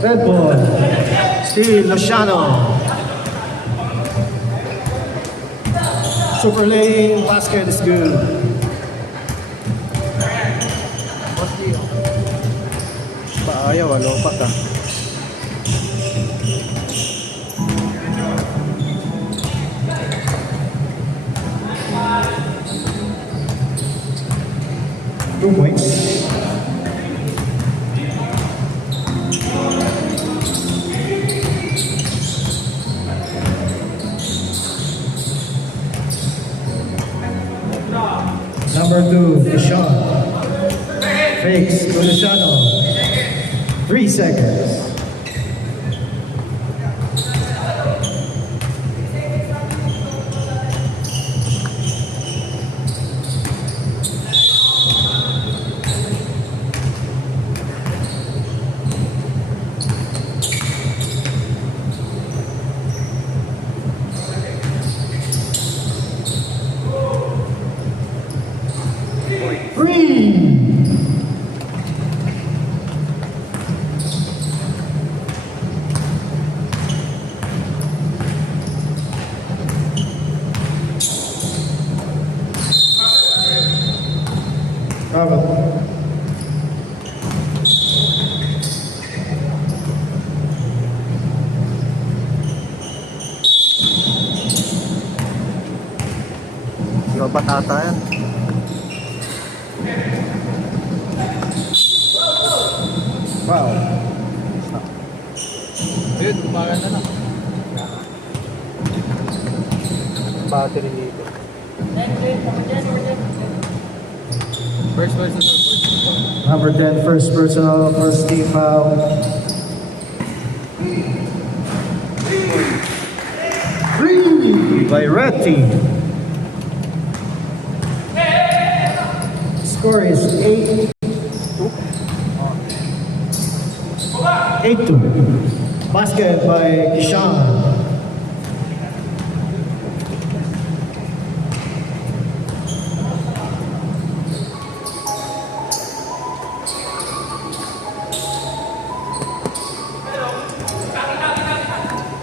Red ball. Steve Luciano. Super lane basket is good. Ayaw, lopak ka. Two points. Number 2, Deshaun. Fakes to Luciano. 3 seconds. Bravo. Lobat ata yan. Wow. Dude, kumakan na lang. Battery dito. First personal. Number 10, first personal, first team foul. Three by red team. Score is 8-2. 8-2. Basket by Kishan.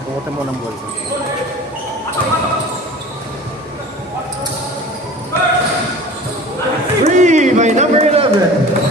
Pumunta mo ng ball. Three by number 11.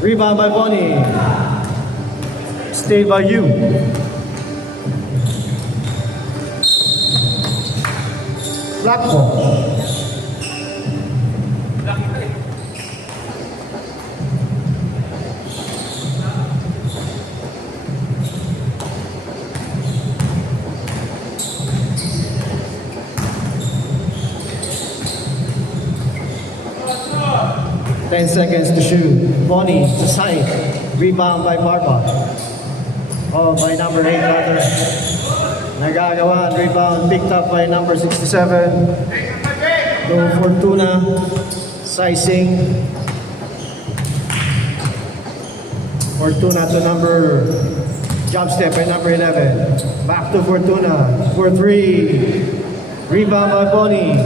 Rebound by Bonnie. Stayed by you. Black ball. 10 seconds to shoot. Bonnie to side. Rebound by Barba. Oh, by number 8 rather. Nagagawan. Rebound picked up by number 67. Go Fortuna. Sizing. Fortuna to number. Jump step by number 11. Back to Fortuna. For 3. Rebound by Bonnie.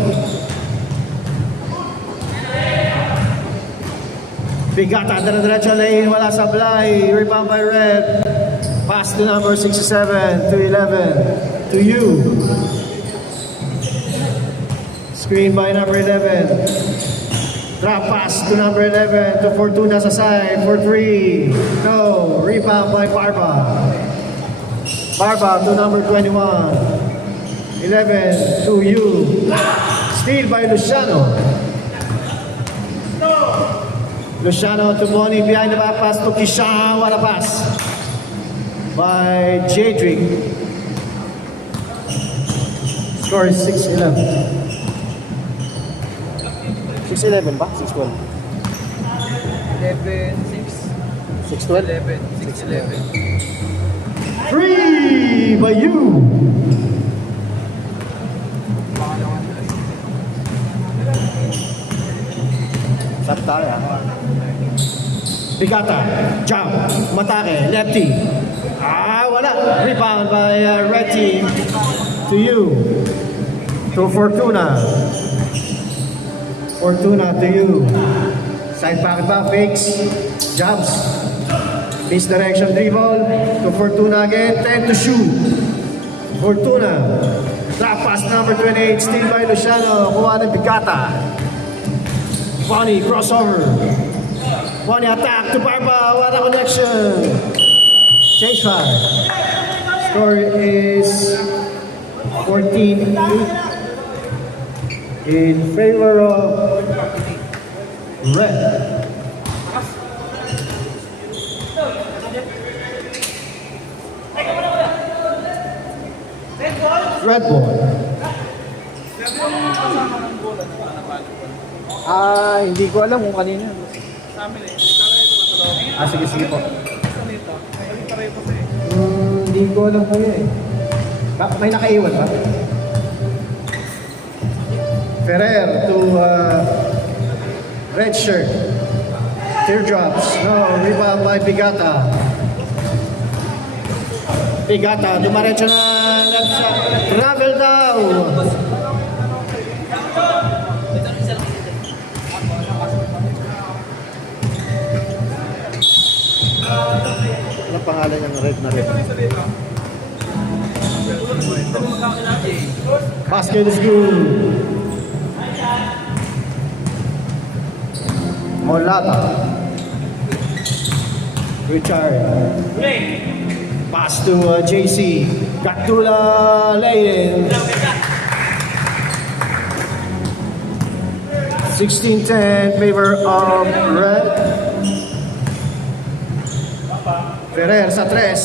Bigata, diretso lane, wala sablay. Rebound by Red. Pass to number 67, to 11, to you. Screen by number 11. Drop pass to number 11, to Fortuna sa side, for 3. No, rebound by Barba. Barba to number 21. 11, to you. Steal by Luciano. Luciano to Bonnie behind the back pass to Kishan. What a pass by Jadrick. Score is 6-11. 6-11 ba? 6-12? 11-6. 6-12? 11. 6-11. 3 by you. Taya. Bigata, jump, matake, lefty. Wala. Rebound by red team. To you. To Fortuna. Fortuna to you. Side pocket ba, fakes, jumps. Misdirection dribble. To Fortuna again. 10 to shoot. Fortuna. Drop pass number 28. Steal by Luciano. Kuha ng Bigata. Bonnie crossover. Bonnie attack to Barba. What a connection. Change fire. Score is 14-8 in favor of red. Red ball. Hindi ko alam kung kanina. Sige po. Hindi ko alam po yun eh. May nakaiwan ba? Ferrer to red shirt. Teardrops. No, rebound by Bigata. Bigata, dumaretso na left shot. Travel daw. Anong pangalan ng red na red? Basket is good. Molata. Richard. Pass to JC. Gatula Layden. 16-10 favor of red. Ferrer sa tres.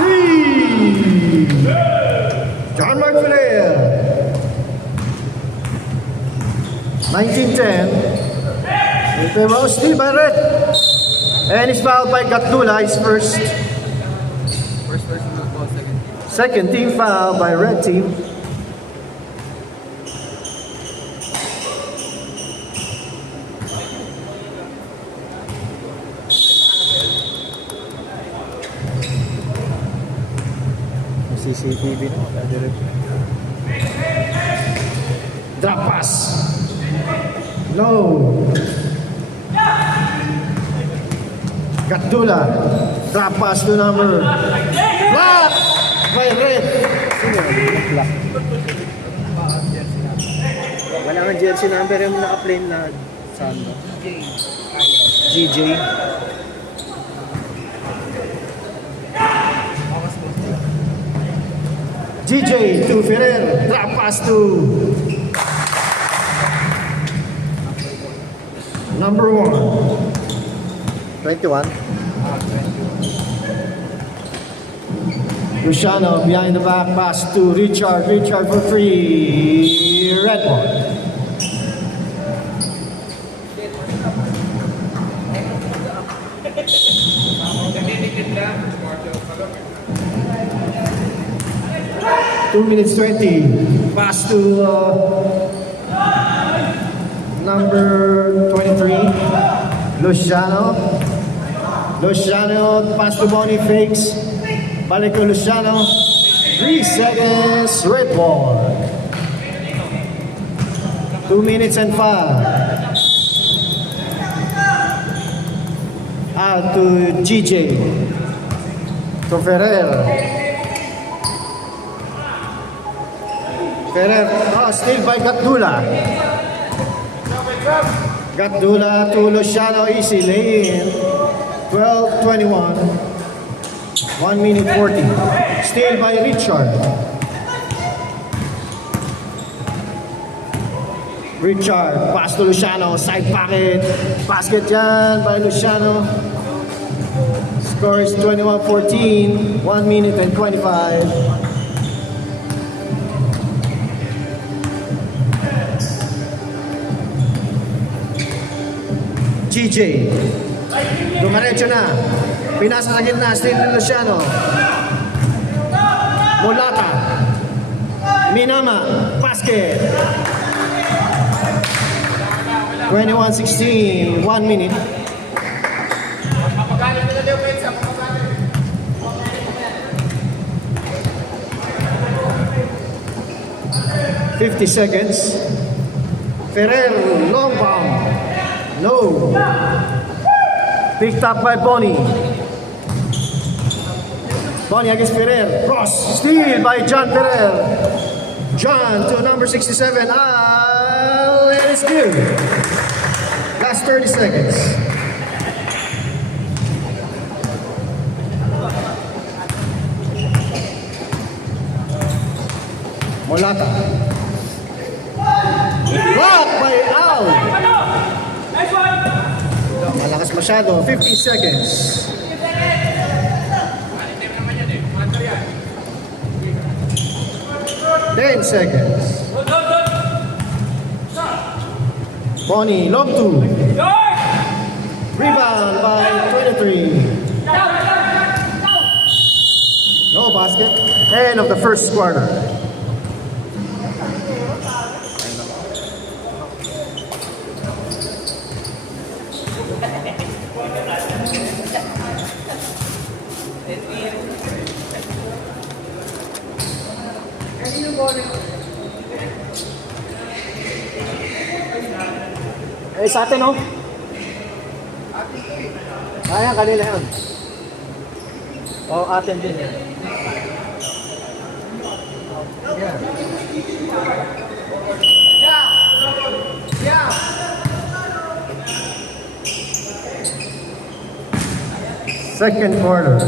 Three! John Mark Ferrer. 19-10. In favor of still by red. And he's fouled by Gatula, his first. Second team foul by red team. CCTV na. Drop pass. No. Gatula. Drop pass to number. Block by red. Sino yung black? Wala nga jersey number yung naka-plain na saan ba? GJ. GJ to Ferrer. Drop pass to number 1. 21. Luciano behind the back pass to Richard. Richard for three. Red ball. Two minutes 20. Pass to number 23. Luciano. Luciano pass to Bonnie, fakes. Balik to Luciano. 3 seconds. Red ball. 2 minutes and 5. Out to GJ. To Ferrer. Ferrer. Still by Gatdula. Gatdula to Luciano. Easy lane. 12-21. 1 minute 40. Steal by Richard. Richard, pass to Luciano, side pocket. Basket dyan by Luciano. Score is 21-14. 1 minute and 25. GJ. Dumaretso na. Pinasa sa gitna, steal ni Luciano. Molata. Minama. Basket. 21-16, 1 minute. Mapagaling nila yung pizza. Mapagaling. 50 seconds. Ferrer, long bomb. No. Picked up by Bonnie. Bonnie against Ferrer. Cross. Steal by John Ferrer. John to number 67. And it's good. Last 30 seconds. Molata. Block by Al. Malakas masyado. 15 seconds. 10 seconds. Bonnie, long two. Rebound by 23. No basket. End of the first quarter. Eh, sa atin, oh. Ayan, kanila yan. Oh, atin din yan. Yan. Second quarter.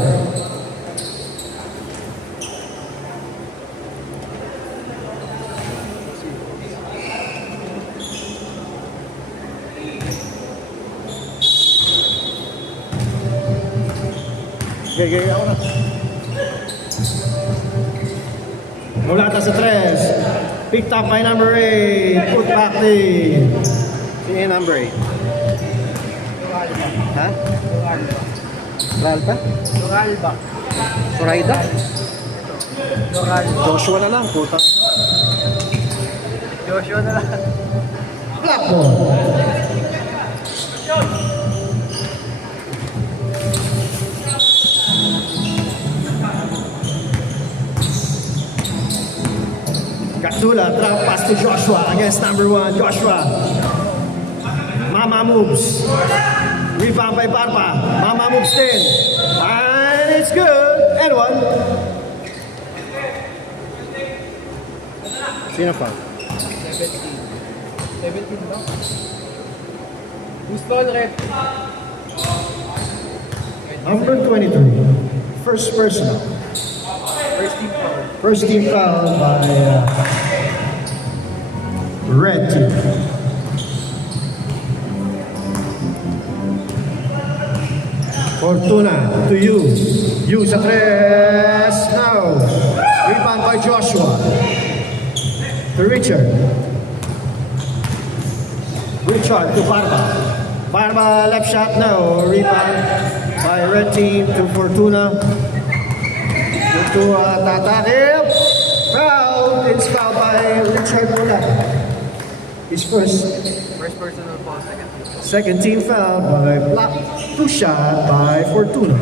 Okay, ako na. Molata sa tres. Picked up by number 8. Put back in. Sino yung number 8? Ha? Ralpa? Alba. Zoraida? Joshua na lang, puta. Joshua na lang. Black ball. Gatula, drop pass to Joshua against number 1, Joshua. Mama moves. Rebound by Barba. Mama moves in. And it's good. And one. Sino pa? 17 ba? Who's ball red? Number 23. First personal. First team foul. First team foul by red team. Fortuna to you. You sa tres. Now. Rebound by Joshua. To Richard. Richard to Barba. Barba left shot now. Rebound by red team to Fortuna. To Tatakip. Foul. It's fouled by Richard Mola. His first personal foul, second team foul by block. Two shot by Fortuna.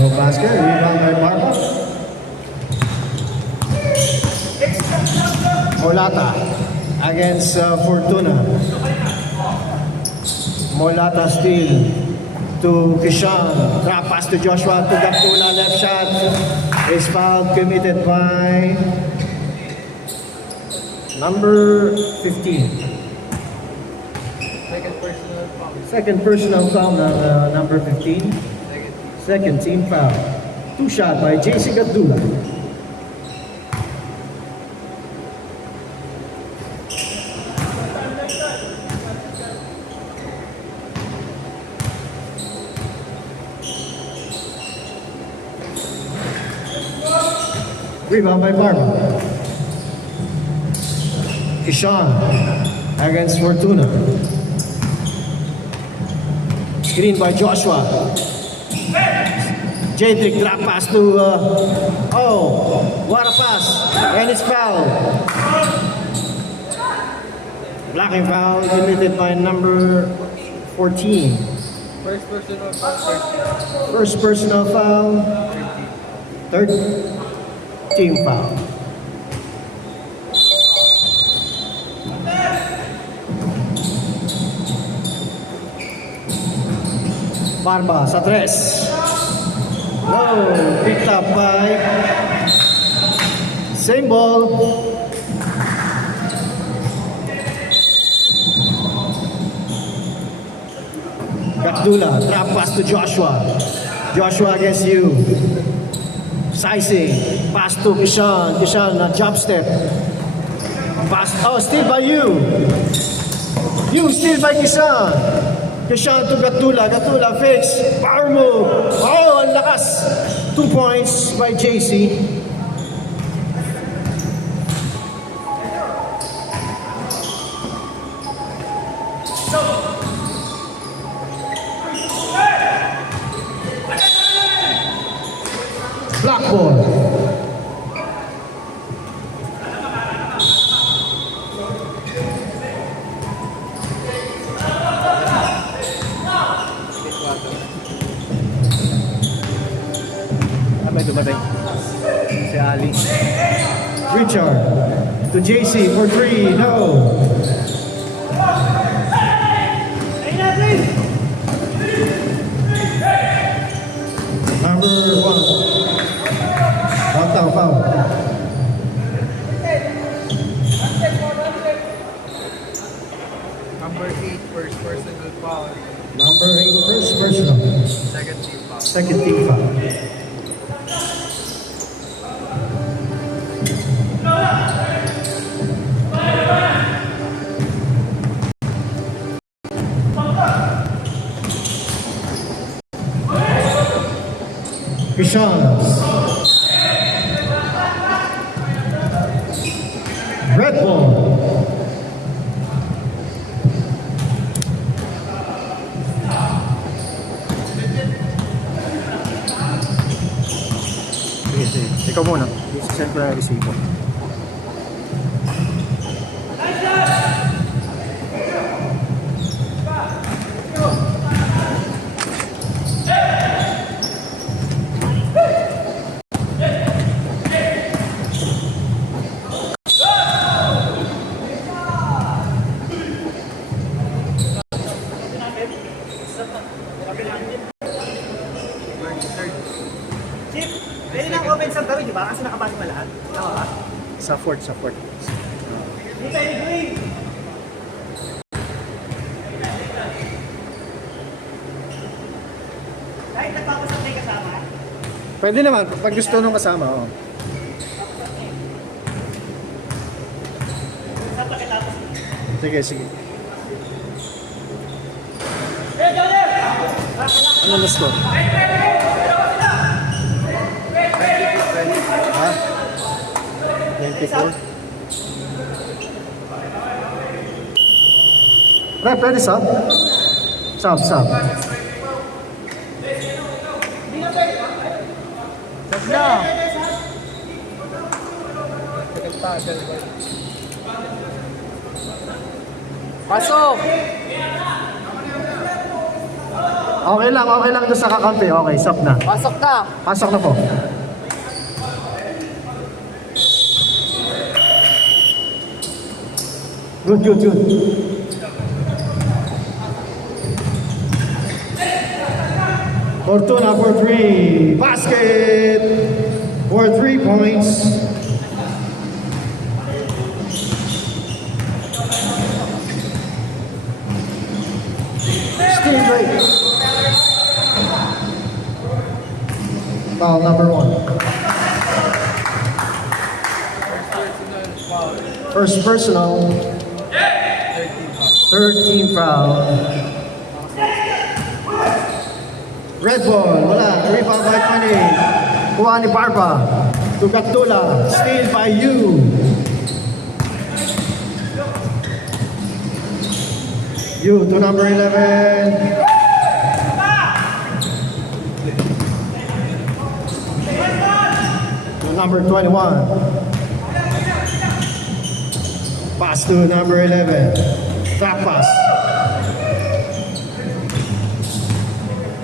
No basket, rebound by Barba. Molata against Fortuna. Molata steal to Kishan. Drop pass to Joshua to Gatula. Left shot is foul committed by number 15. Second personal foul. Second personal foul na number 15. Second team foul. Two shot by JC Gatula. Rebound by Barba. Ishan against Fortuna. Screen by Joshua. Jadrick drop pass to, what a pass. And it's foul. Blocking foul committed by number 14. First personal foul. First personal foul. Third team foul. Barba sa tres. No, picked up by same ball. Gatdula, drop pass to Joshua. Joshua against you. Sizing, pass to Kishan. Kishan, jump step. Pass, steal by you. You steal by Kishan. Kishan to Gatdula. Gatdula fakes. Power move. Oh, ang lakas. 2 points by JC. Black ball. May dumating. Si Ali. Richard to JC for 3. No. Number 1. Foul. Number 8, first personal foul. Number 8, first personal. Second team foul. Second team foul. Kishan. Red ball. Sige. Ikaw muna. Send ko na receive. Pwede na open sa gawin, di ba? Kasi nakapasok na lahat. Tama ba? Sa fourth. Dito, green! Kahit nagpapasok na yung kasama, Pwede naman, pag gusto nung kasama. Oh. sa pagkatapos. Sige. Ano na score? Ha? 24? Pwede sub? Sub. Sab na! Pasok! Okay lang doon sa kakampi. Okay, sub na. Pasok na! Pasok na po. Good. Fortuna for 3. Basket for 3 points. Still great. Foul number 1. First personal. Third team foul. Red ball, wala. Rebound by 20. Kuha ni Barba. To to Gatula. Steal by you. You to number 11. To number 21. Pass to number 11. Trap pass.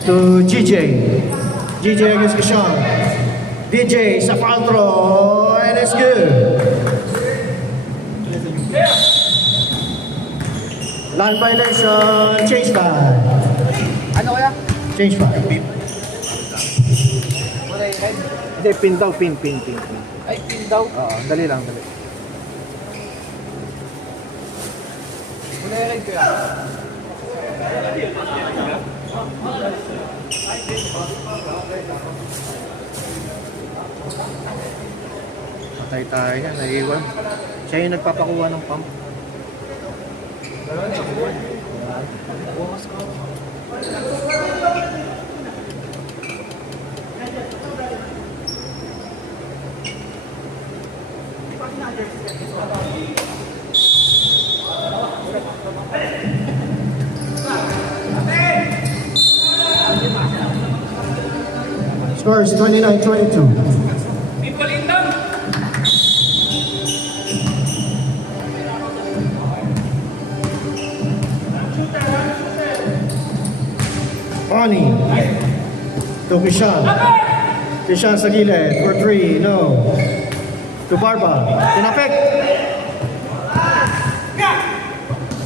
To GJ. GJ against Kishan. DJ sa foul throw, and it's good. Line violation, change back. Ano kaya? Change back. Wala yung red. Hindi, pin daw, pin. Ay, pin daw. Oo, dali lang, dali. Wala yung red kaya. Patay tayo yan, naiiwan. Siya yung nagpapakuha ng pump. Score is 29-22. Bonnie to Kishan. Kishan sa gilid for 3, no. To Barba. Tinapik.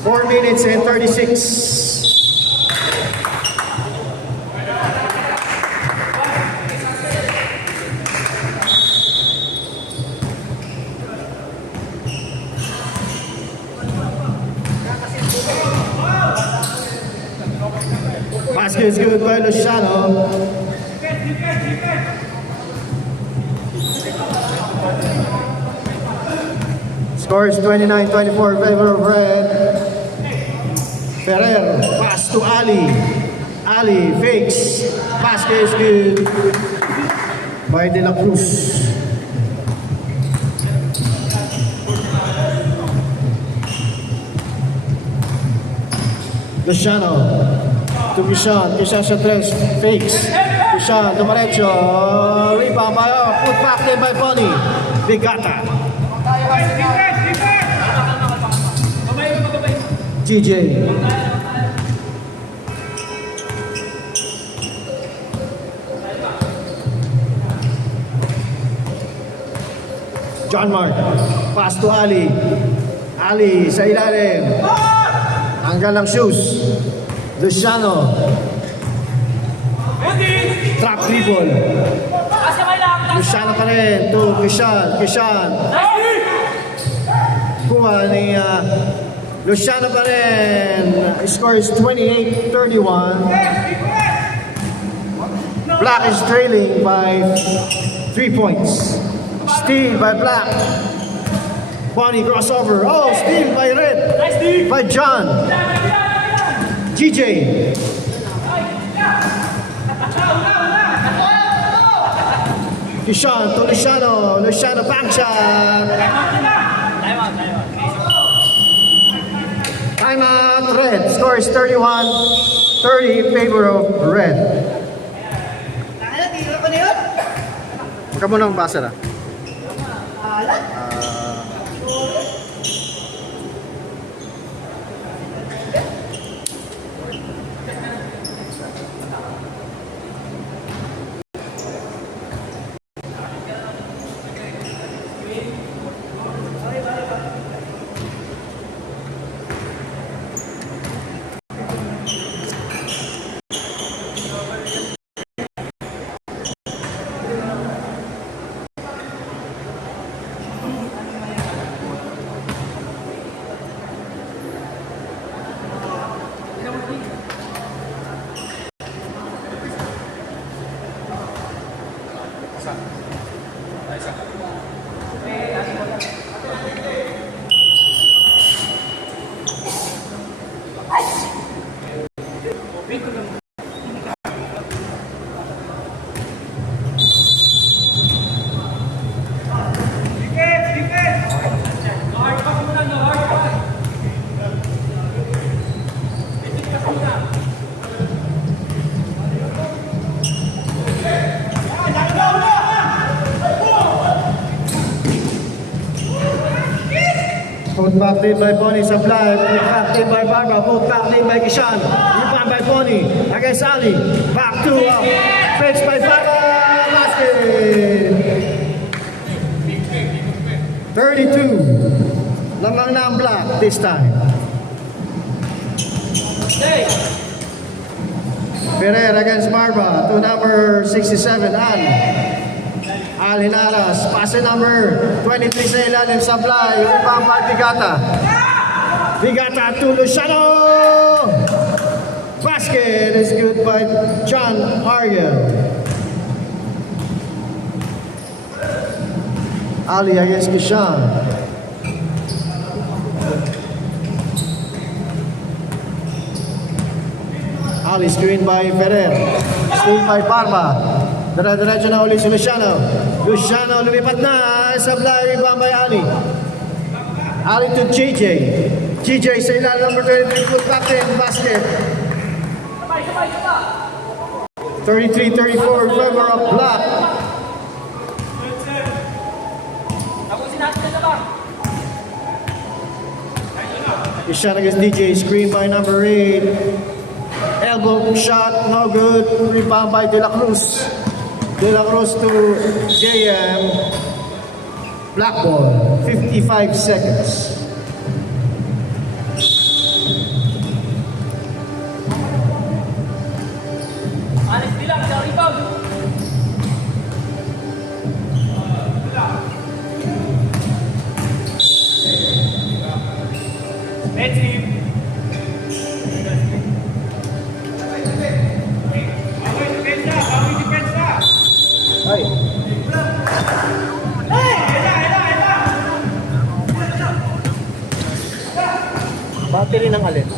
4 minutes and 36. Basket is good by Luciano. Score is 29-24 in favor of Red. Ferrer, pass to Ali. Ali fakes. Basket is good by De La Cruz. Luciano to Kishan. Kishan sa tres. Fakes. Kishan, dumaretso. Rebound by put back there by Bonnie. Bigata. GJ. John Mark. Pass to Ali. Ali sa ilalim. Tanggal ang shoes. Luciano. Trap dribble. Luciano pa rin to Kishan. Kishan. Kuha ni Luciano pa rin. Score is 28-31. Black is trailing by 3 points. Steal by Black. Bonnie crossover. Oh, steal by Red. By John. GJ. Kishan to Luciano. Luciano back shot. Timeout, Red. Score is 31-30 in favor of Red. Huwag ka munang basa na. Both backed in by Bonnie Sablay, backed in by Barbara, both backed in by Kishan. Rebound by Bonnie against Ali. Back to fakes by Barbara. Basket. 32. Lamang na ang block this time. Ferrer against Barbara to number 67, Al Hinaras, pass number 23 sa ilalim, Sablay, rebound by Bigata. Bigata to Luciano! Basket is good by John Argel. Ali against Kishan. Ali screen by Ferrer. Screen by Parma. Dire-diretso na ulit si Luciano. Luciano lumipat na. Sablay, rebound by Ali. Ali to JJ. JJ sa ilan number 23. Put back in basket. 33-34 favor of Black. Kishan against DJ. Screen by number 8. Elbow shot, no good. Rebound by De La Cruz. De La Cruz to JM. Black ball. 55 seconds. Alex bilang sa rebound. Red team. Ay. Battery ng alin?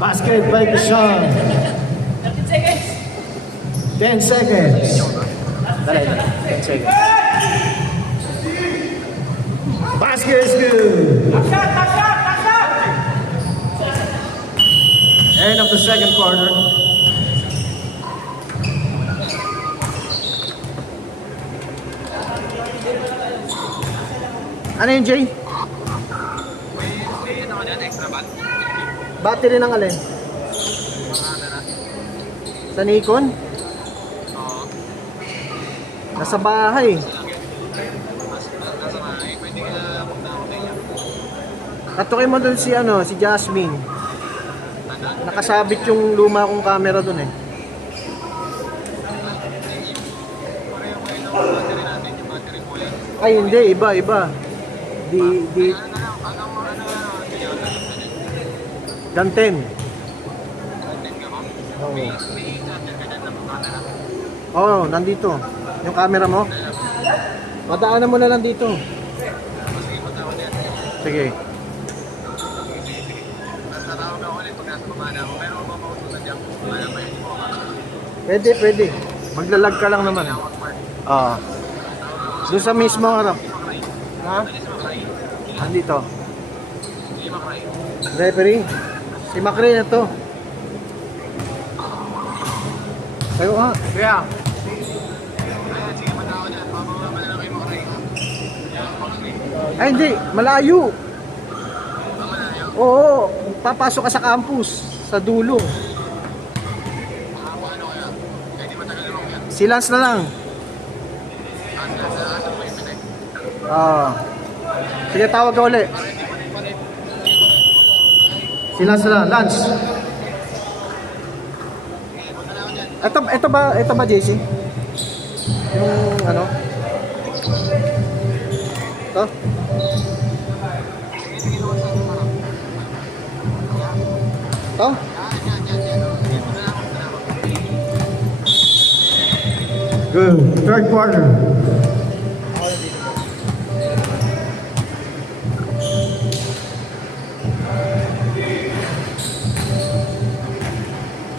Basket by Kishan. 13 seconds. 10 seconds. Dali, 10 seconds. Basket is good. End of the second quarter. Ano yun, Jay? Battery ng alin? Sa Nikon? Nasa bahay. Katukin mo dun si si Jasmine. Nakasabit yung luma kong camera dun eh. Ay hindi, iba. Di Ganten. Oo, nandito. Yung camera mo. Madaanan mo na lang dito. Sige. Pwede. Maglalag ka lang naman. Doon sa mismo harap. Ha? Andito. Referee. Si Macri na to. Tayo nga. Kaya, Ay hindi, malayo. Oo, papasok ka sa campus, sa dulo. Si Lance na lang. Sige, tawag ka uli. Si Lance na lang, Lance. Ito ba JC? Yung ano? Ito? Ito? Good. Third quarter.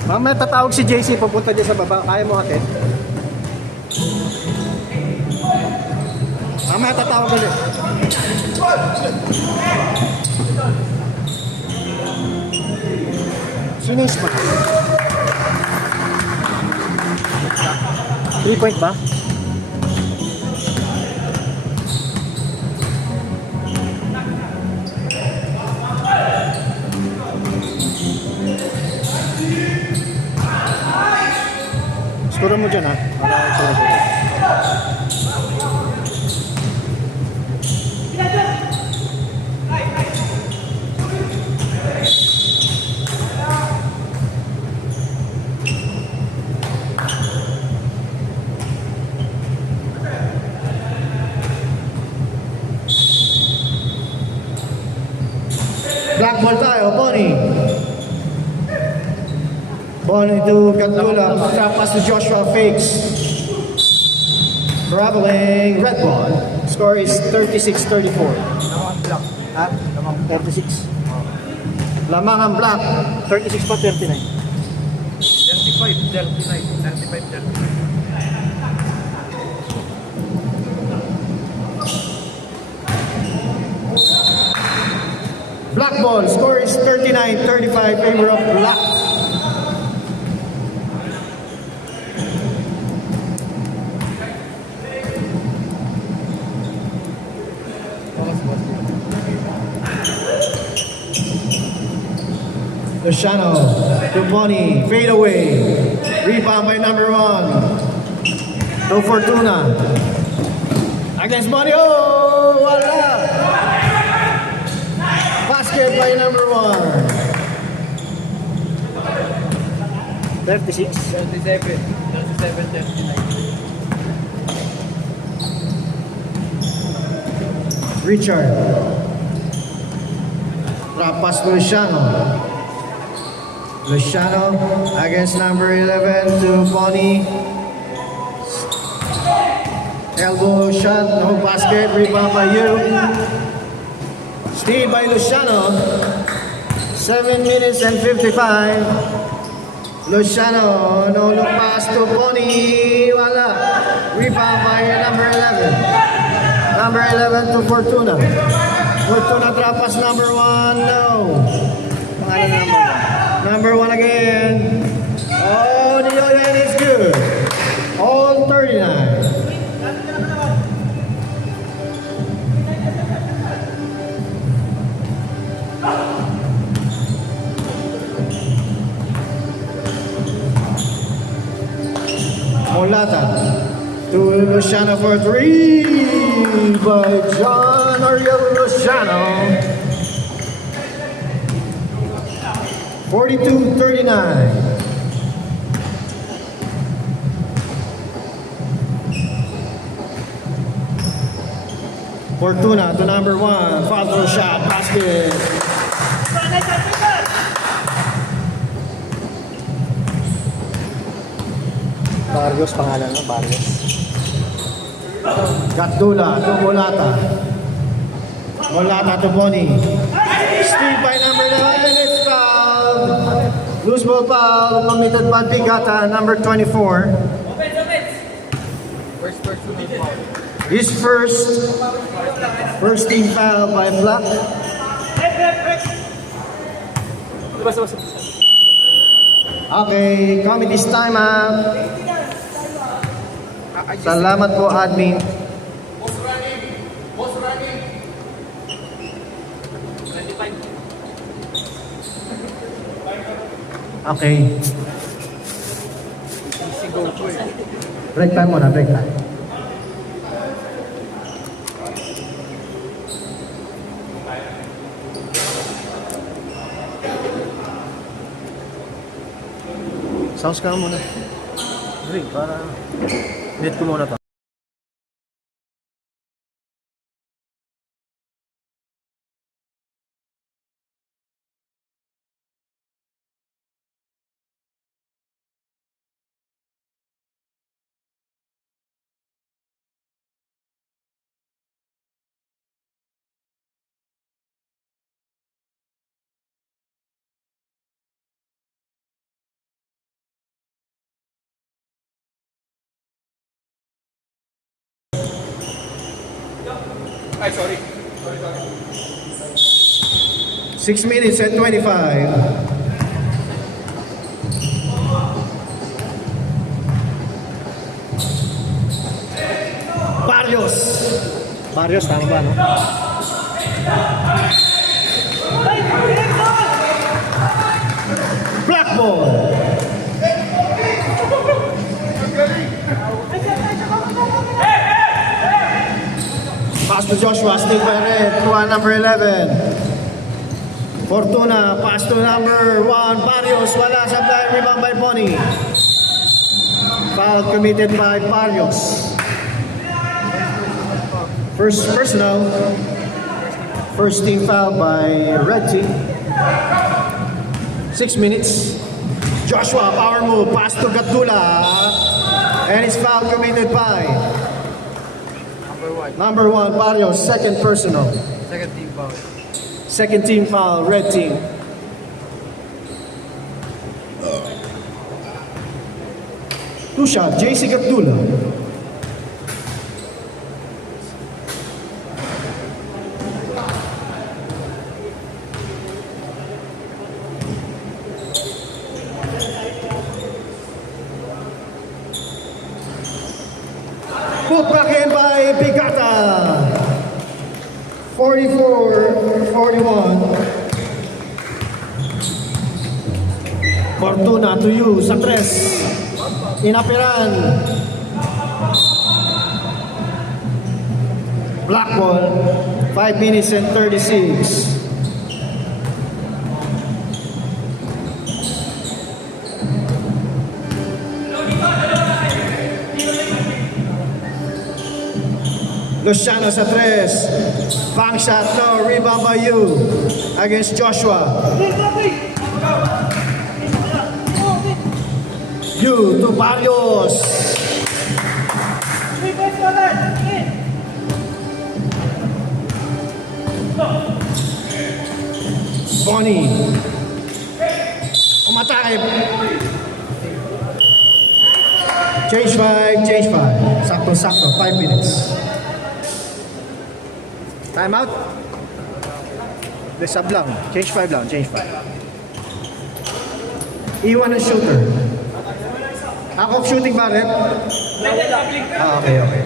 Mamaya tatawag si JC, papunta dyan sa baba. Kaya mo atin? Mamaya tatawag ulit. Sinis pa. 3-point ba? Score mo dyan ha. Para sure. Black ball tayo, Bonnie. Bonnie to Gatula. Top pass to Joshua Fakes. Traveling red ball. Score is 36-34. Ha? 36. Lamang ang black. 36 pa, 39. 35-39. Black ball. Score is 39-35 favor of black. Luciano to Bonnie, fade away. Rebound by number 1. To Fortuna. Against Bonnie, oh, wala. Basket by number 1. 36. 37-39. Richard. Drop pass to Luciano. Luciano against number 11 to Bonnie. Elbow shot, no basket, rebound by you. Steal by Luciano. 7 minutes and 55. Luciano, no look pass to Bonnie. Wala. Rebound by number 11. Number 11 to Fortuna. Fortuna drop pass number 1. No. Pangalan na number 1. Number 1 again. Oh, the line is good. All 39. Molata to Luciano for 3 by John Ariel Luciano. 42-39. Fortuna to number 1. Foul shot, basket. Barrios, pangalan mo, Barrios. Gatdula to Molata. Molata to Bonnie. Steal by number 9. It's fouled. Loose ball foul committed by Bigata, number 24. His first team foul by Black. Okay, committee's timeout. Salamat po, admin. Okay. Break time muna, break time. Sounds ka muna. Break, para net ko muna to. Ay, sorry. 6 minutes and 25. Barrios. Barrios, tama ba, no? Black ball. Pass to Joshua, still by red, to number 11. Fortuna, pass to number 1, Barrios, wala sa blind, rebound by Bonnie. Foul committed by Barrios. First personal, first team foul by red team. 6 minutes. Joshua, power move, pass to Gatula. And it's foul committed by number 1, Barrios, second personal. Second team foul. Second team foul, red team. Two shot, JC Gatula. Put back in by Bigata. 44-41. Fortuna to you sa tres. Inapiran. Black ball. 5 minutes and 36. Luciano sa tres. Bang shot, no. Rebound by you against Joshua. You to Barrios. Bonnie. Umatake. Change 5, change 5. Sakto-sakto, 5 minutes. Time out. Sub lang. Change 5 lang. Change 5. Iwan ang shooter. Ako shooting ba rin? Ah, okay, okay.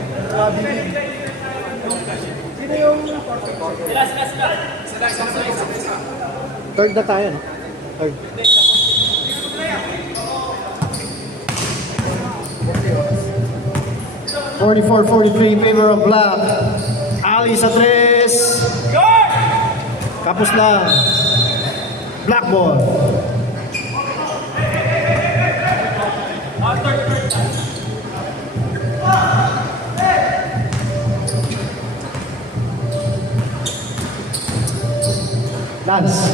Third na tayo, no? Third. (44-43) in favor of Black. Ali sa tres. Kapos lang. Black ball. Lance.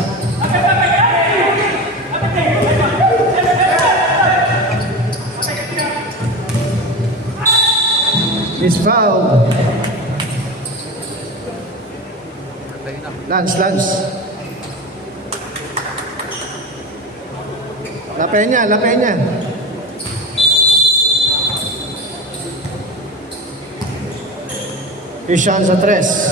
Is fouled. Lance. La Peña. Ishan sa tres.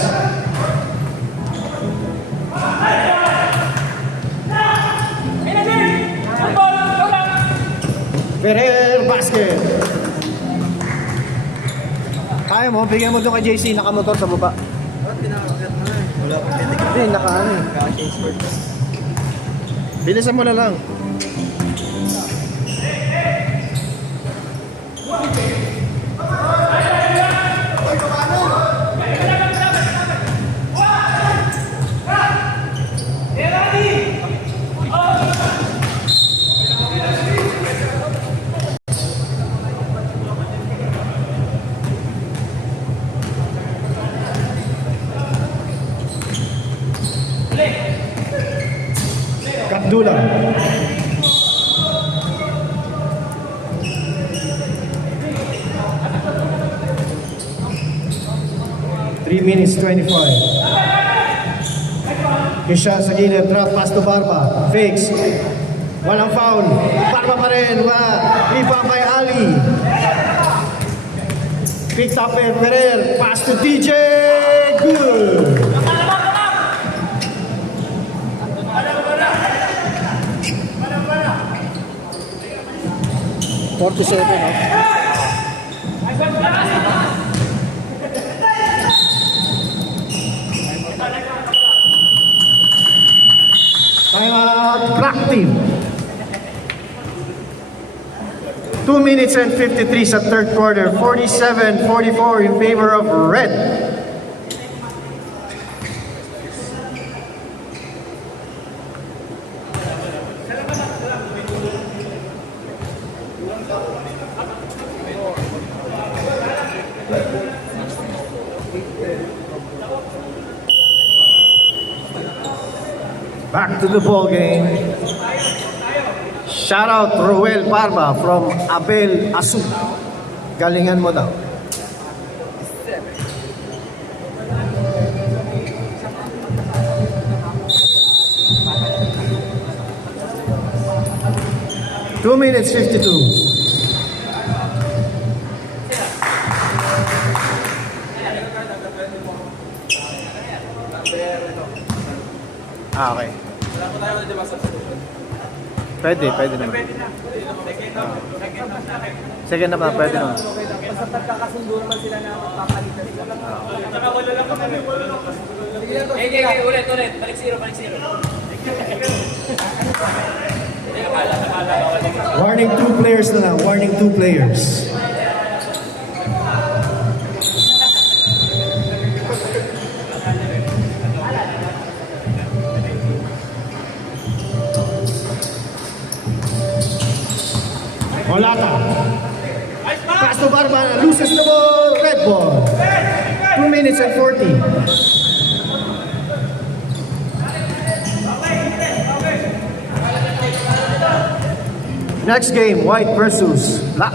Ferrer, basket. Kaya mo, bigyan mo doon kay JC, nakamotor sa baba. Ba't pinakagat na eh? Wala. Hindi, nakaano eh. Kaka-change words. Bilisan mo na lang. Kapdula. Three minutes 25. Kisha sa gilid, drop pass to Barba. Fakes. Walang foul. Barba pa rin. Rebound kay Ali. Picked up by Ferrer. Pass to DJ. Good. 47, no? Timeout, black team. 2 minutes and 53 sa third quarter. 47-44 in favor of red. Back to the ball game. Shout out Roel Parma from Abel Asu. Galingan mo daw. Two minutes 52. Okay. Pwede naman. Second na ba? Pwede naman. Basta pagkakasundo naman sila na magpapalitan sila. Ulit. Balik zero. Warning two players na lang. Warning two players. Olata. Pass to Barba. Loses the ball. Red ball. 2 minutes and 40. Next game, white versus black.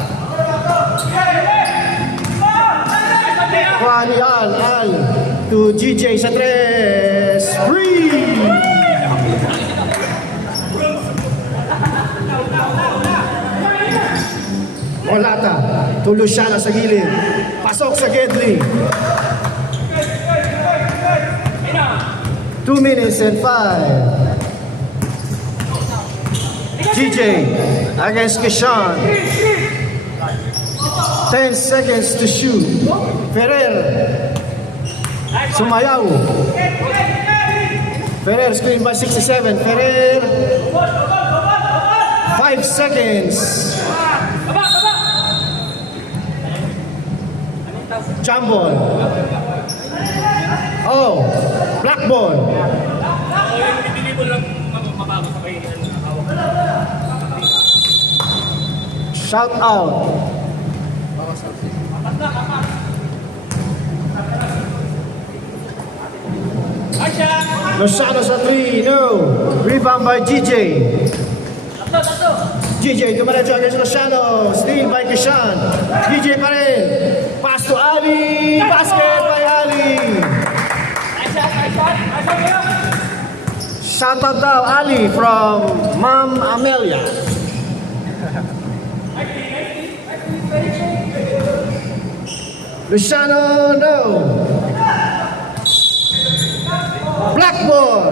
Juan Al to GJ sa tres. Free! Olata to Luciana sa gilid. Pasok sa Gedli. 2 minutes and 5. GJ against Kishan. 10 seconds to shoot. Ferrer. Sumayaw. Ferrer screen by 67. Ferrer. 5 seconds. Chambon. Oh, black ball. Shout out. Lozano sa 3, no. Rebound by GJ. GJ, dumaretso against Lozano. Steal by Kishan. GJ pa rin. Pass to Ali. Basket by Ali. Shout out daw Ali from Ma'am Amelia. Luciano, no. Black ball.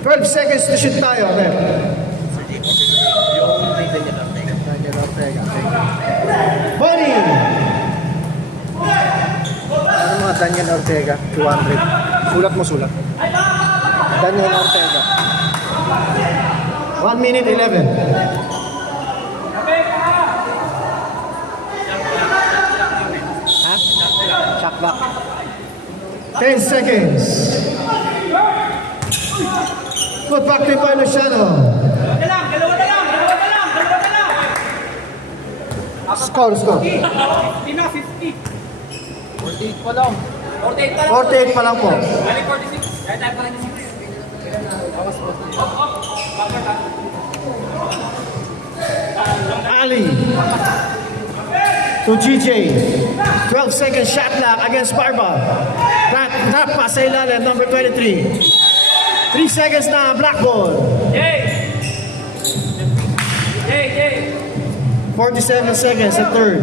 12 seconds to shoot tayo. Bunny. Ano mga Daniel Ortega? 200. Sulat mo, sulat. Daniel Ortega. 1 minute 11. Ha? Shot back. 10 seconds. Put back to by Luciano. Dalawa na lang. Score. 50. 48 pa lang. 48 pa lang po. Balik 46. Kahit tayo pa 96. Ali to GJ. 12 second shot clock against Barba. That pass sa ilalim, number 23. 3 seconds na, black ball. Yay! 47 seconds sa third.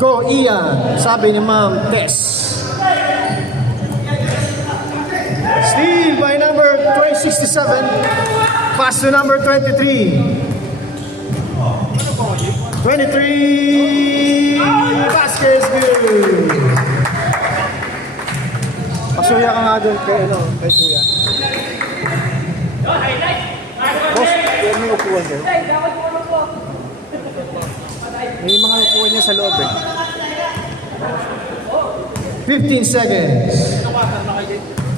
Go Ian, sabi ni Ma'am Tess. Steal by number 67. Pass to number 23. 23. Basket is good. Pasuya ka nga doon kay, kay Kuya. Boss, yan may upuan doon. May mga upuan niya sa loob eh. 15 seconds.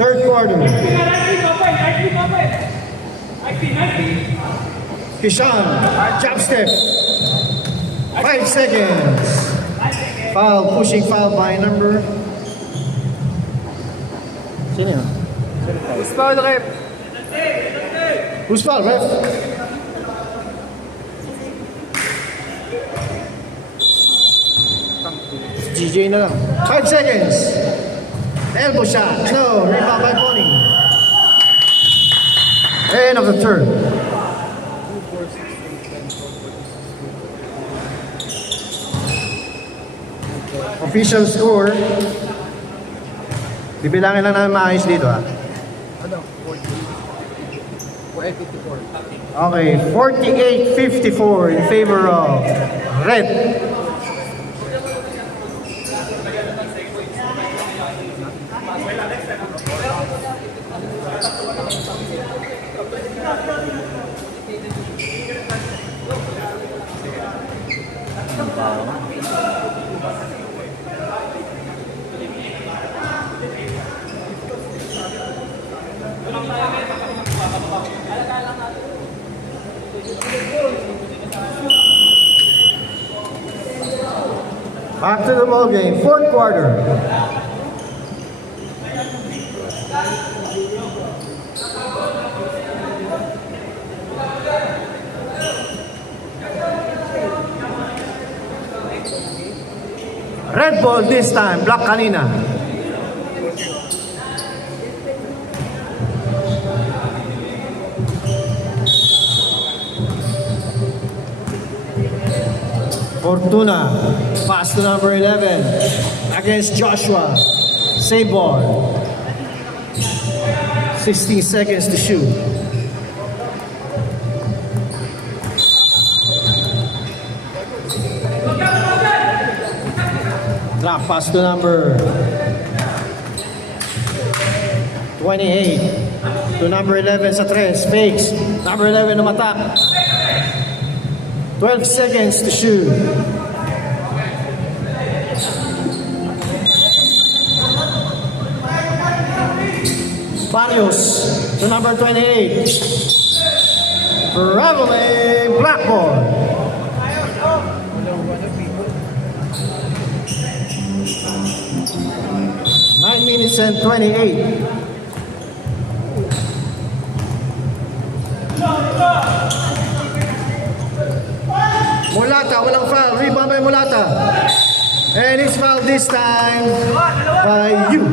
Third quarter. Kishan, jump step. 5 seconds. Foul, pushing foul by number. Sino yun? Who's foul, ref? Who's foul, ref? GJ na lang. 5 seconds. Elbow shot. No, rebound by Bonnie. End of the third. Official score. Bibilangin lang namin maayos dito ha. Ano? 48-54. Okay, 48-54 in favor of Red. Back to the ball game, fourth quarter. Red ball this time, black kanina. Fortuna, pass to number 11 against Joshua. Save ball. 16 seconds to shoot. Drop pass to number 28 to number 11 sa tres. Fakes. Number 11 umatak. 12 seconds to shoot. Barrios to number 28. Traveling Blackboard. Nine minutes and 28. Mulata, walang foul. Rebound by Mulata. And it's fouled this time by you.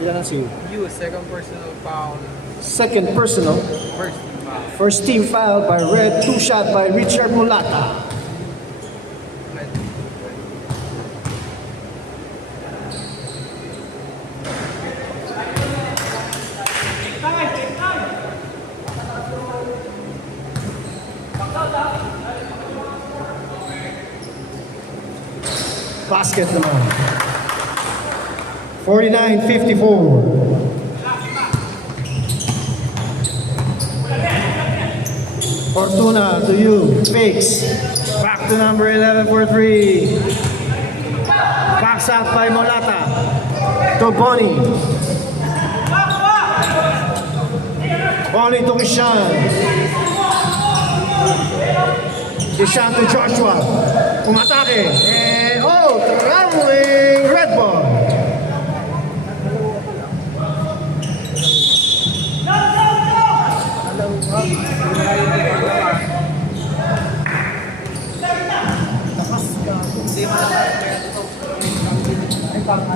Ilan ang siyo? You, second personal foul. Second personal. First foul. First team foul by Red. Two shot by Richard Mulata. Basket naman. 49-54. Fortuna to you. Fakes. Back to number 11 for 3. Backs out by Molata. To Bonnie. Bonnie to Kishan. Kishan to Joshua. Umatake. And traveling red ball.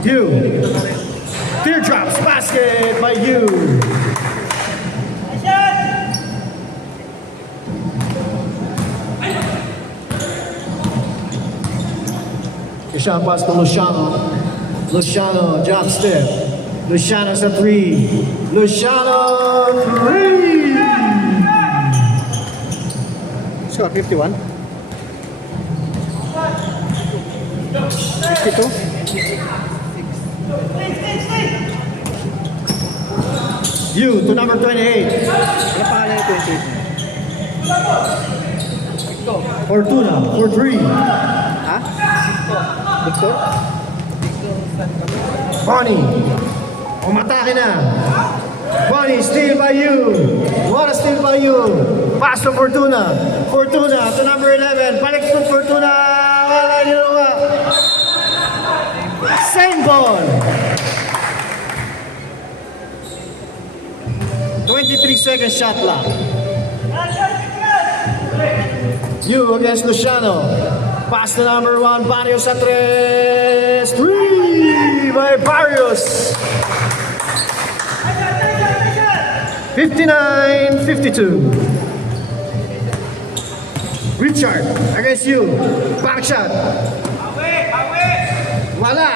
You. Teardrops basket by you. Kishan pass to Luciano. Luciano, jump step. Luciano's a 3. Luciano 3. Score 51. 52? You to number 28. Ano pangalan yung 28? Fortuna for 3. Ha? Victor? Bonnie. Umatake na. Bonnie, steal by you. What a steal by you. Pass to Fortuna. Fortuna to number 11. Balik to Fortuna. Wala ginawa. Same ball. 23 seconds shot clock. You against Luciano. Pass to number 1, Barrios at 3. 3 by Barrios. 59-52. Richard against you. Back shot. Wala.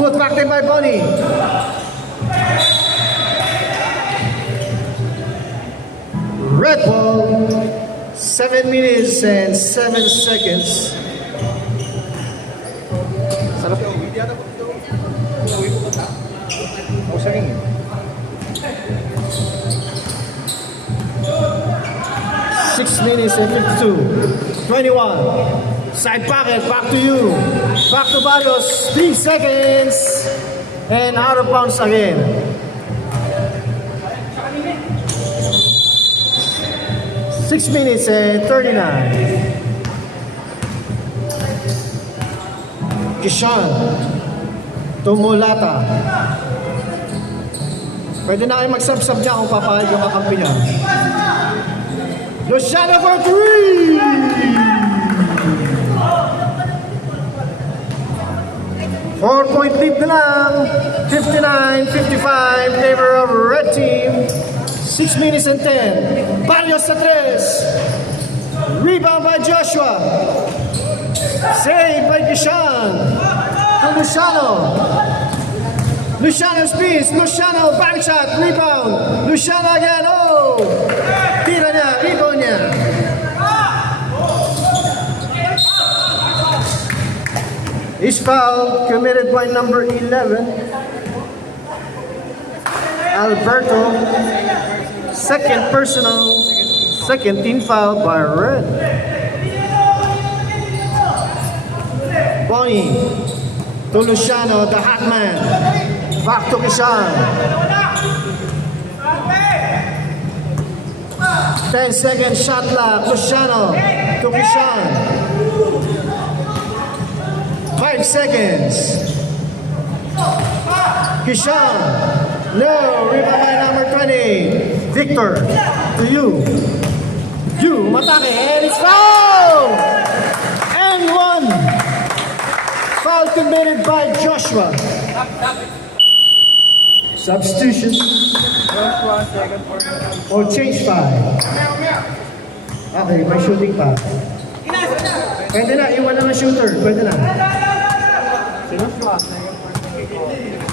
Put back by Bonnie. Red ball. 7 minutes and 7 seconds. Sarap. Ako sa ring. 6 minutes and 52. 21. Side pocket, back to you. Back to Barrios. 3 seconds. And out of bounds again. 6 minutes and 39. Kishan. Tumulata. Pwede na kayo magsab-sab niya kung papayag yung kakampi niya. Luciano for 3! 4-point lead na lang. 59-55 favor of red team. 6 minutes and 10. Barrios sa 3. Rebound by Joshua. Saved by Kishan. To Luciano. Luciano spins. Luciano back shot. Rebound. Luciano again. Oh! Tira niya. Rebound niya. Is foul committed by number 11. Alberto. Second personal. Second team foul by red. Bonnie. To Luciano, the hot man. Back to Kishan. 10-second shot clock. Luciano to Kishan. 5 seconds. Kishan. No. Rebound by number 20. Victor. To you. You. Matake. And it's foul. And one. Foul committed by Joshua. Substitution. Or change 5. Okay, may shooting pa. Pwede na, iwan na ng shooter. Pwede na.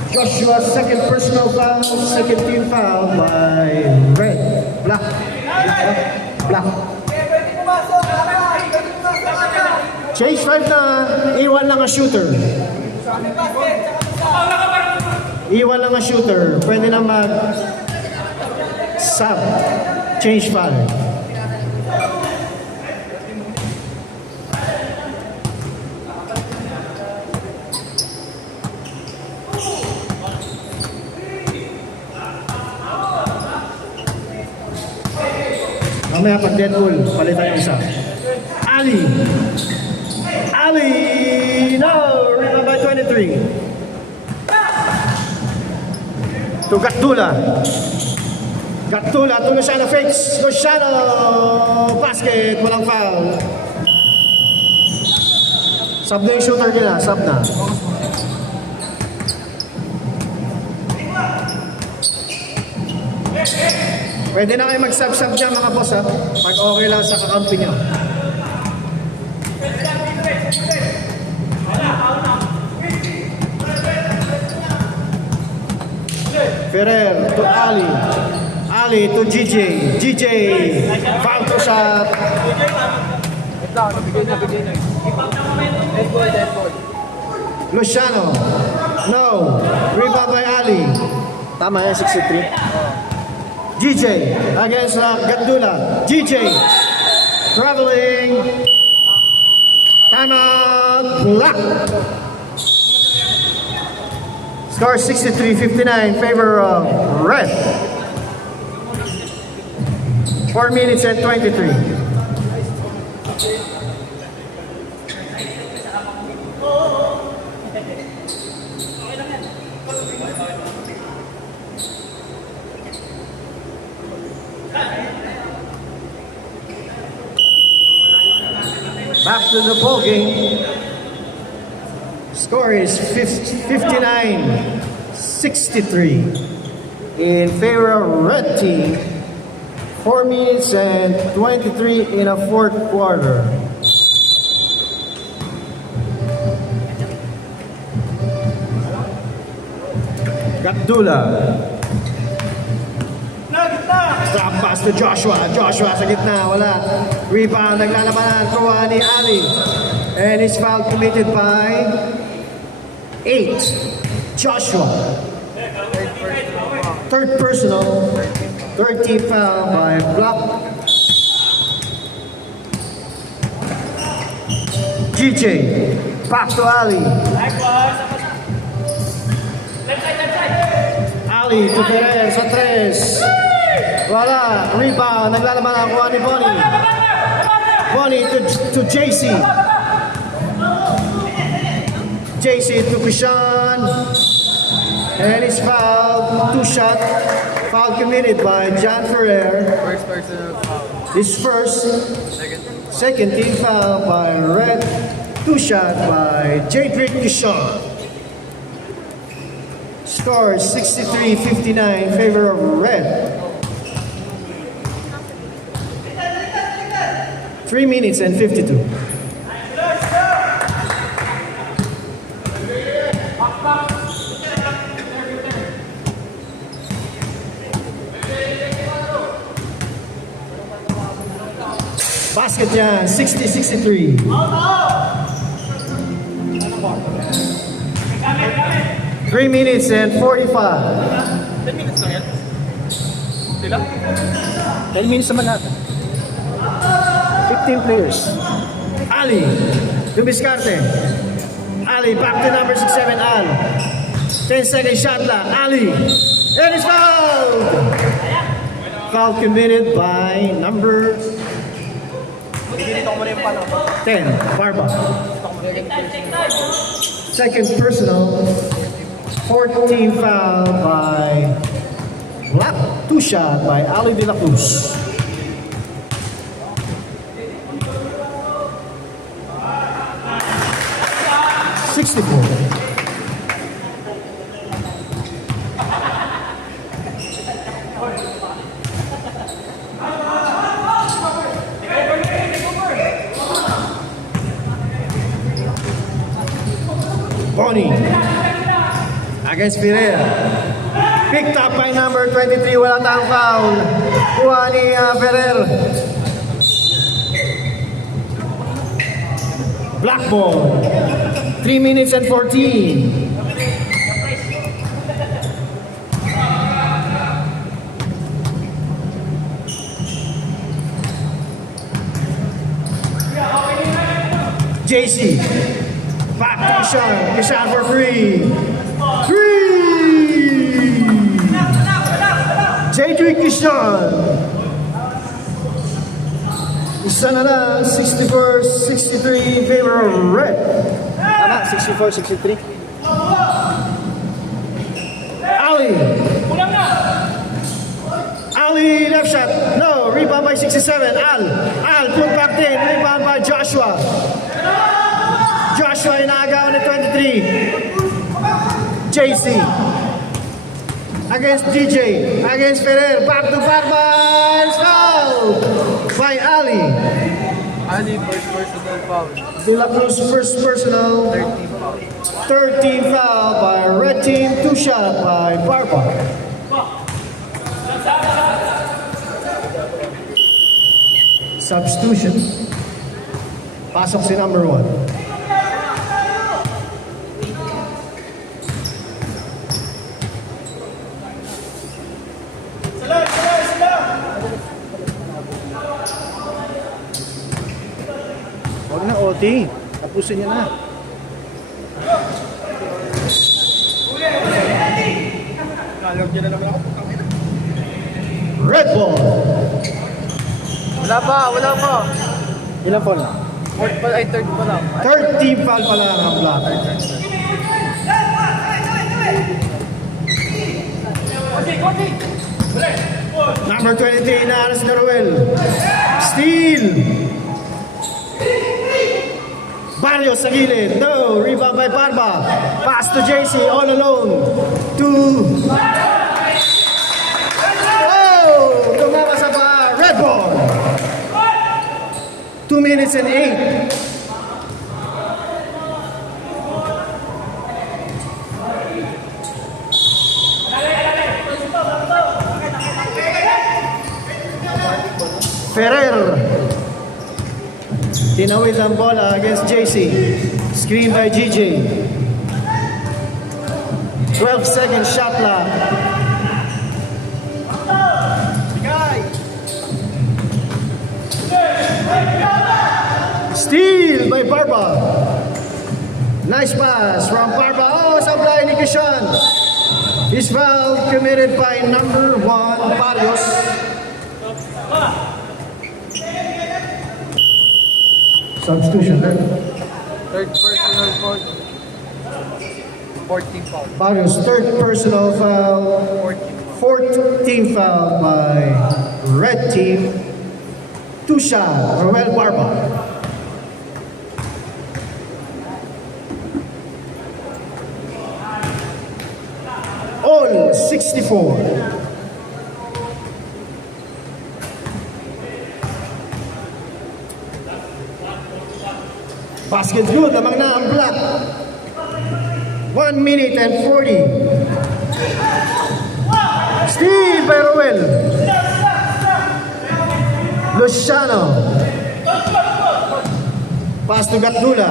Joshua, second personal foul, second team foul by red. Black. Black. Change 5 na, iwan lang ang shooter. Iwan lang ang shooter. Pwede na mag sub. Change 5. Mamaya pag dead ball, palitan yung isa. Ali! Ali! No! Rebound by 23. To Gatdula. Gatdula to Luciano fakes. Luciano! Basket! Walang foul. Sub na yung shooter nila. Sub na. Pwede na kayo mag-sub-sub dyan mga boss ha. Pag okay lang sa kakampi nyo. Ferrer to Ali. Ali to GJ. GJ. Foul to shot. Ito, nabigay na. Dead ball. Luciano. No. Rebound by Ali. Tama yan, 63. GJ against Gandula. GJ traveling. Timeout. Block. Score 63-59 in favor of Red. 4 minutes and 23. Back to the ball game. Score is 59-63 in favor of Red Team. 4 minutes and 23 in a fourth quarter. Gandula. Drop pass to Joshua. Joshua sa gitna. Wala. Rebound. Naglalabanan. Kuha ni Ali. And it's foul committed by 8. Joshua. Third personal. Third team foul by Block. GJ. Back to Ali. Ali to Perez sa 3. Wala. Rebound. Naglalaban ang kuha ni Bonnie. Bonnie to JC. JC to Krishan. And it's fouled. 2 shot. Foul committed by John Ferrer. First personal foul. His first. Second team foul by Red. 2 shot by Jadrick Krishan. Score 63-59 in favor of Red. 3 minutes and 52. Basket yan, 60-63. 3 minutes and 45. 10 minutes lang yan. Sila? 10 minutes naman natin. 15 players. Ali, dumiskarte. Ali, back to number 6-7, Al. 10-second shot lang, Ali. And it's fouled! Foul committed by number Dito ko muna yung palo. 10, Barba. Second personal. 14 foul by Black. 2 shot by Ali De La Cruz. Bonnie against Pereira. Picked up by number 23. Wala tayong foul. Kuha ni Ferrer. Black ball. 3 minutes and 14. JC. Back to Kishan. Kishan for 3. 3! Jadrick Kishan. Isa na lang, 64-63 in favor of Red. Tama, 64-63. Ali. Ali, left shot. No, rebound by 67. Al, put back in. Rebound by Joshua. Joshua inagaw ni 23. JC. Against DJ. Against Ferrer. Back to Barban. Foul by Ali. Ali, first personal foul. De La Cruz first personal. 13 foul. 13 foul by Red Team. 2 shot by Barba. Substitution. Pasok si number 1. Huwag na OT. Tapusin niya na. Red ball. Wala pa. Ilang foul na? Fourth pa, ay third pa lang. Third team foul pala ang Black. Number 23, inaaras na Ruel. Steal. Barrios sa gilid. No. Rebound by Barba. Pass to JC. All alone. Oh! Tumama sa bar. Red ball. 2 minutes and 8. Ferrer. Tinawid ang bola against JC. Screen by GJ. 12-second shot clock. Steal by Barba. Nice pass from Barba. Oh, sablay ni Kishan. His foul committed by number 1, Barrios. Substitution. Third personal foul. 14 foul. Barrios, third personal foul. 14. Fourth team foul by red team. Two shot, Roel Barba. All 64. Basket good, lamang na ang Black. 1 minute and 40. Steal by Roel. Luciano. Pass to Gatdula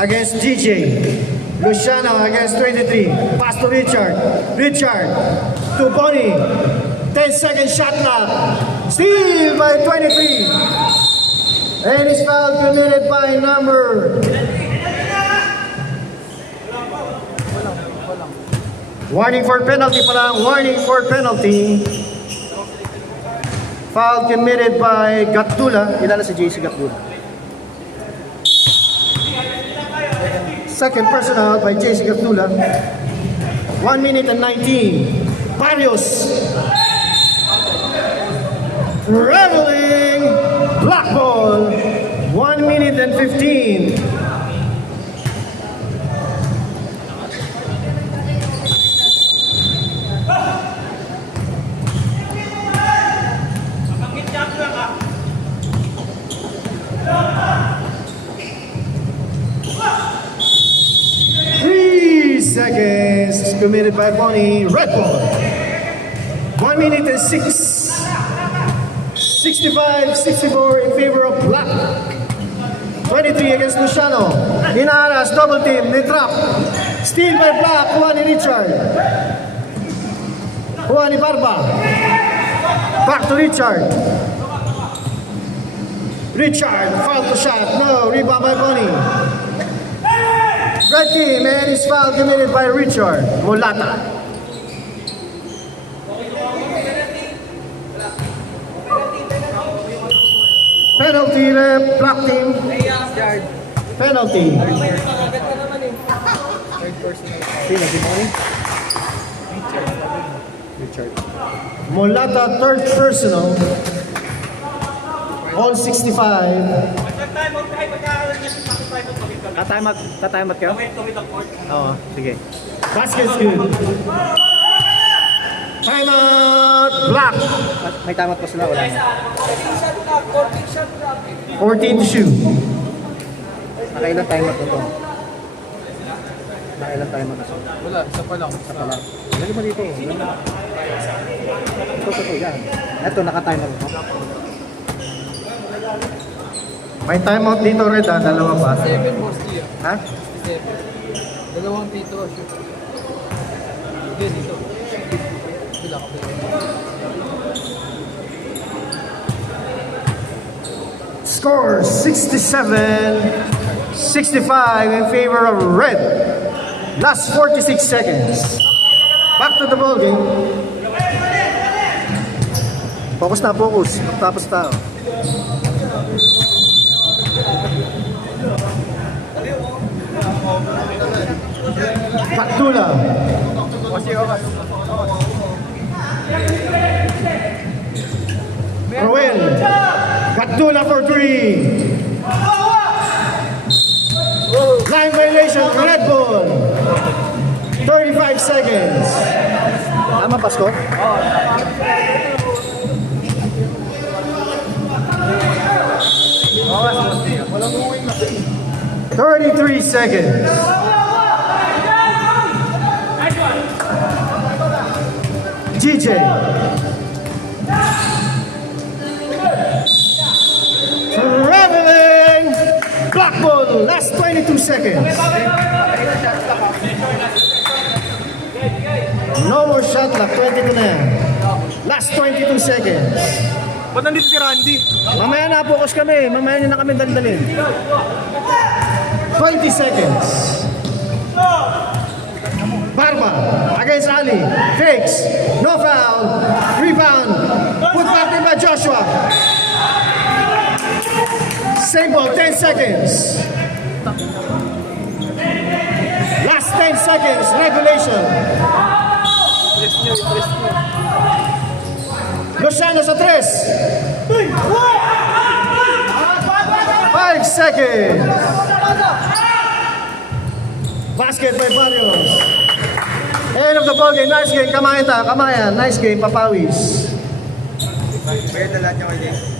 against DJ. Luciano against 23. Pass to Richard. Richard to Bonnie. 10-second shot clock. Steal by 23. And his foul committed by number. Warning for penalty pa lang. Warning for penalty. Foul committed by Gatdula. Ilan na si JC Gatdula? Second personal by JC Gatdula. 1 minute and 19. Barrios. Reveling. Black ball. 1 minute and 15. Seconds committed by Bonnie. Red ball. 1 minute and 6. 65-64 in favor of Black. 23 against Luciano. Inaras, double team, they trap. Steal by Black, Juan Richard. Juan Barba. Back to Richard. Richard, foul to shot. No, rebound by Bonnie. Red team, and his foul committed by Richard Mulata. Penalty, Black team. Penalty. Third personal foul. Sino? Si Bonnie? Richard. Mulata, third personal. All 65. Tatimeout kayo? Oo, sige. Basket's good. Timeout, Black. May timeout pa sila, wala na. 14 to shoot. Nakailang timeout na to? Nakailang timeout na to? Wala, isa pa lang. Isa pa lang. Lagi mo dito. Ito, yan. Ito, naka-timeout mo. May timeout dito, Red, ha? Dalawa pa. 7 mostly ah. Ha? 7. Dalawang dito shoot. Again, dito. Sila ka. Score 67-65 in favor of red. Last 46 seconds. Back to the ball game. Focus na, focus. Tapos tayo. Patula. Roel. Patula for 3. Line violation, red ball. 35 seconds. Tama, Pasko? 33 seconds. GJ. Traveling. Black ball. Last 22 seconds. No more shot clock. 22 na yan. Last 22 seconds. Ba't nandito si Randy? Mamaya na, focus kami. Mamaya nyo na kami daldalin. 20 seconds. Barba against Ali. Fakes. No foul. Rebound. Put back in by Joshua. Same ball. 10 seconds. Last 10 seconds. Regulation. Luciano sa 3. 5 seconds. Basket by Barrios. End of the ball game. Nice game. Kamayan ta. Kamayan. Nice game. Papawis. Maganda lahat yung idea.